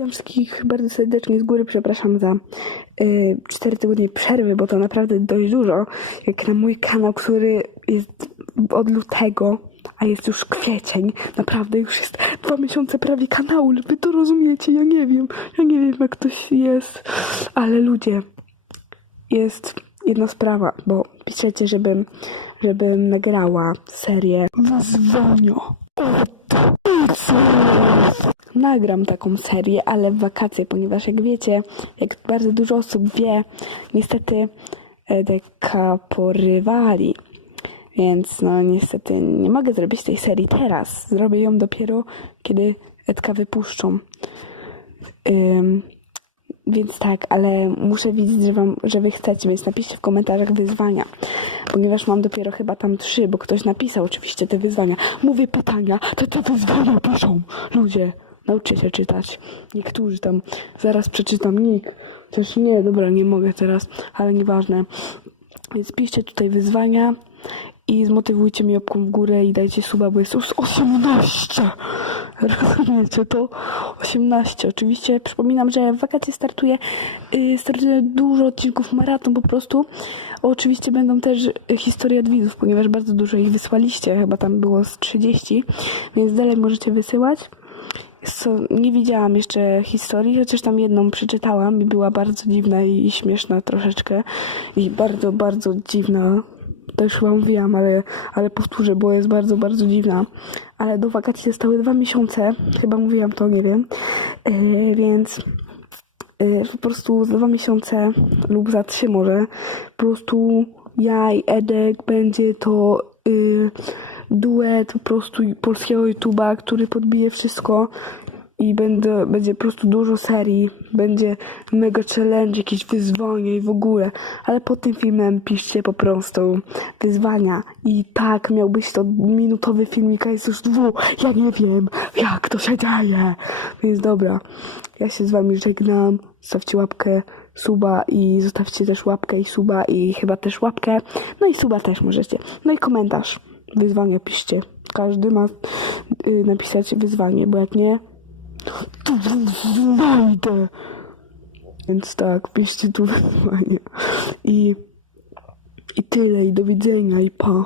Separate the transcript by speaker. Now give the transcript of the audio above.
Speaker 1: Witam wszystkich bardzo serdecznie z góry. Przepraszam za y, 4 tygodnie przerwy, bo to naprawdę dość dużo. Jak na mój kanał, który jest od lutego, a jest już kwiecień. Naprawdę już jest dwa miesiące prawie kanału. Wy to rozumiecie? Ja nie wiem. Ja nie wiem, jak ktoś jest. Ale ludzie, jest jedna sprawa, bo piszecie, żebym, żebym nagrała serię Wyzwania nagram taką serię, ale w wakacje, ponieważ jak wiecie, jak bardzo dużo osób wie, niestety Edeka porywali. Więc no niestety nie mogę zrobić tej serii teraz. Zrobię ją dopiero, kiedy Edka wypuszczą. Ym, więc tak, ale muszę widzieć, że, wam, że wy chcecie, więc napiszcie w komentarzach wyzwania. Ponieważ mam dopiero chyba tam trzy, bo ktoś napisał oczywiście te wyzwania. Mówię pytania, to te wyzwania piszą. Ludzie, nauczcie się czytać. Niektórzy tam, zaraz przeczytam nick. Też nie, dobra, nie mogę teraz, ale nieważne. Więc piszcie tutaj wyzwania i zmotywujcie mnie łapką w górę i dajcie suba, bo jest już 18. Rozumiecie to? 18. Oczywiście przypominam, że w wakacje startuje, yy, startuje dużo odcinków maraton po prostu. Oczywiście będą też y, historie od widzów, ponieważ bardzo dużo ich wysłaliście, chyba tam było z 30, więc dalej możecie wysyłać. Co, nie widziałam jeszcze historii, chociaż tam jedną przeczytałam i była bardzo dziwna i śmieszna troszeczkę. I bardzo, bardzo dziwna. To już chyba mówiłam, ale, ale powtórzę, bo jest bardzo, bardzo dziwna. Ale do wakacji zostały dwa miesiące. Chyba mówiłam to, nie wiem. Yy, więc yy, po prostu za dwa miesiące lub za trzy może po prostu ja i Edek będzie to yy, duet po prostu polskiego YouTube'a, który podbije wszystko i będę, będzie po prostu dużo serii, będzie mega challenge, jakieś wyzwania i w ogóle, ale pod tym filmem piszcie po prostu wyzwania. I tak miał być to minutowy filmik, a jest już dwu, ja nie wiem jak to się dzieje, więc dobra, ja się z wami żegnam, zostawcie łapkę, suba i zostawcie też łapkę i suba i chyba też łapkę, no i suba też możecie, no i komentarz, wyzwania piszcie, każdy ma y, napisać wyzwanie, bo jak nie, to znajdę. Więc tak, piszcie tu wyzwanie. I, I tyle, i do widzenia, i pa.